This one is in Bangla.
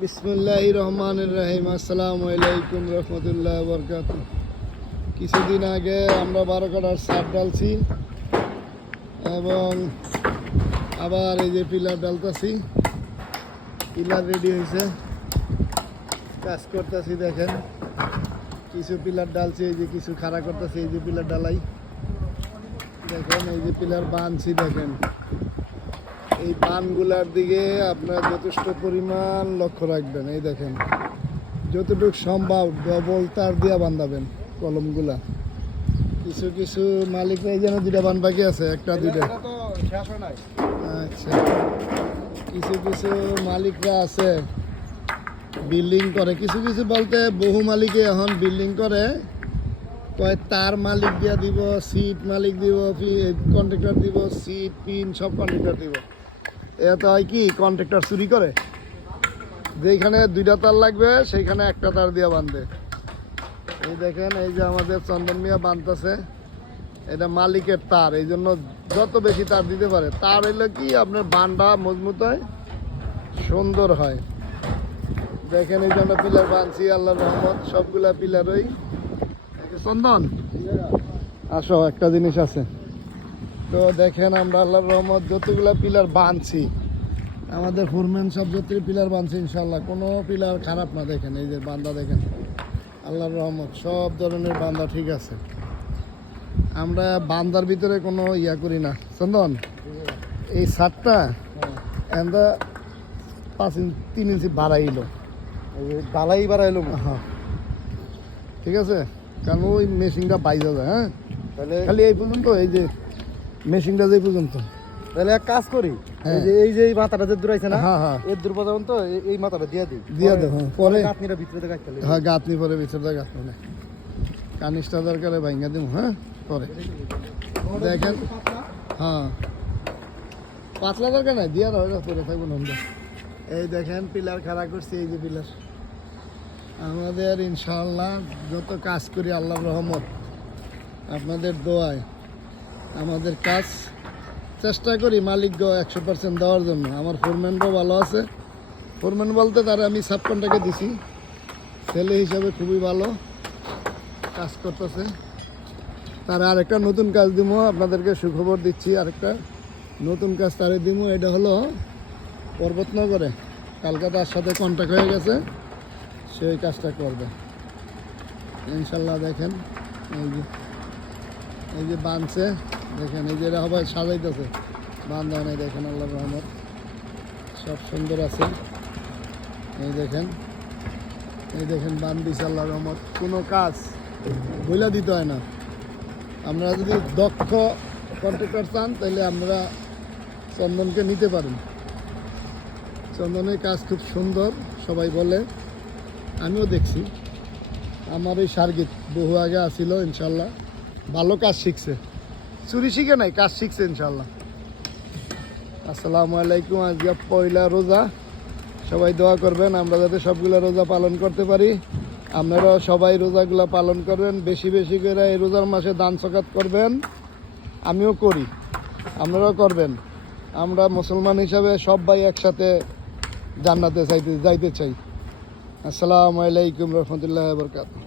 বিসমিল্লাহির রহমানির রহিম। আসসালামু আলাইকুম রহমতুল্লাহ বরকাতুহ। কিছুদিন আগে আমরা 12 কাঠার ছাদ ডালছি এবং আবার এই যে পিলার ডালতেছি। পিলার রেডি হয়েছে, কাজ করতেছি। দেখেন কিছু পিলার ডালছি, এই যে কিছু খাড়া করতেছি, এই যে পিলার ডালাই। দেখেন এই যে পিলার বানছি। দেখেন এই বানগুলার দিকে আপনার যথেষ্ট পরিমাণ লক্ষ্য রাখবেন। এই দেখেন যতটুকু সম্ভব ডবল তার দিয়ে বান্ধাবেন কলমগুলা। কিছু কিছু মালিকরা এই যেন দুইটা বান বাকি আছে, একটা দুইটা। আচ্ছা, কিছু কিছু মালিকরা আছে বিল্ডিং করে, কিছু কিছু বলতে বহু মালিকে এখন বিল্ডিং করে কয় তার মালিক দিয়া দিব, সিট মালিক দিব, কন্ট্রাক্টর দিব, সিট পিন সব কন্ট্রাক্টর দিব। এটা হয় কি কন্ট্রাক্টর চুরি করে, যেখানে দুইটা তার লাগবে সেইখানে একটা তার দিয়ে বাঁধবে। এই দেখেন এই যে আমাদের চন্দন মিয়া বাঁধতেছে, এটা মালিকের তার, এই জন্য যত বেশি তার দিতে পারে। তার হইলে কি আপনার বানটা মজবুত হয়, সুন্দর হয়। দেখেন এই জন্য পিলার বাঁধছি, আল্লাহর রহমত। সবগুলা পিলারই চন্দন আসো, একটা জিনিস আছে তো দেখেন আমরা আল্লাহর রহমত যতগুলা পিলার বাঁধছি, আমাদের ফোরম্যান সব যতই পিলার বাঁধছি ইনশাল্লাহ কোনো পিলার খারাপ না। দেখেন এই যে বান্দা, দেখেন আল্লাহর রহমত সব ধরনের বান্দা ঠিক আছে। আমরা বান্দার ভিতরে কোনো ইয়া করি না। চন্দন এই ছাদটা এন্দা 3 ইঞ্চি বাড়াইলো, ঢালাই বাড়াইলো। হ্যাঁ ঠিক আছে, কারণ ওই মেশিনটা বাইজা যায়। হ্যাঁ তাহলে খালি এই পর্যন্ত, এই যে মেশিনটা যে পর্যন্ত। তাহলে এক কাজ করি, এই যে এই মাথাটা যে দূরাইছে না, হ্যাঁ হ্যাঁ এর দূর পর্যন্ত এই মাথাটা দিয়ে দিই, দিয়ে দেবো। পরে গাঁথনিটা ভিতরে গাঁথতে হবে। হ্যাঁ গাঁথনি পরে ভিতরে গাঁথনি না, কানিসটা দরকারে ভাঙ্গা দিব। হ্যাঁ পরে দেখেন, হ্যাঁ পাতলা দরকার নাই, দিয়ে রয়ে পরে থাকবো নন্দা। এই দেখেন পিলার খাড়া করছি, এই যে পিলার আমাদের ইনশাআল্লাহ যত কাজ করি আল্লাহর রহমত আপনাদের দোয়ায় আমাদের কাজ চেষ্টা করি মালিক 100% দেওয়ার জন্য। আমার ফোরম্যানরাও ভালো আছে। ফোরম্যান বলতে তারা আমি সাবকন্ট্রাক্টে দিছি, ছেলে হিসাবে খুবই ভালো কাজ করতেছে। তারা আরেকটা নতুন কাজ দিব, আপনাদেরকে সুখবর দিচ্ছি। আরেকটা নতুন কাজ তারে দিব, এটা হলো পর্বতনগরে। কালকে তার সাথে কন্ট্যাক্ট হয়ে গেছে, সেই কাজটা করবে ইনশাল্লাহ। দেখেন এই যে বাঁধছে, দেখেন এই যে সবাই সাজাইতেছে, বান্ধা নেই। দেখেন আল্লাহর রহমত সব সুন্দর আছে। এই দেখেন বান দিছে আল্লাহর রহমত। কোনো কাজ বইলা দিতে হয় না। আপনারা যদি দক্ষ কন্ট্রাক্টর চান তাহলে আপনারা চন্দনকে নিতে পারেন। চন্দনের কাজ খুব সুন্দর, সবাই বলে, আমিও দেখছি। আমার এই সার্গিত বহু আগে আসিল, ইনশাল্লাহ ভালো কাজ শিখছে, চুরি শিখে নাই, কাজ শিখছে ইনশাল্লাহ। আসসালামু আলাইকুম। আজকে পয়লা রোজা, সবাই দোয়া করবেন আমরা যাতে সবগুলো রোজা পালন করতে পারি। আপনারাও সবাই রোজাগুলো পালন করবেন, বেশি বেশি করে এই রোজার মাসে দান সকাত করবেন। আমিও করি, আপনারাও করবেন। আমরা মুসলমান হিসাবে সবাই একসাথে জান্নাতে যাইতে চাই। আসসালামু আলাইকুম রহমতুল্লাহ বরকাতুহ।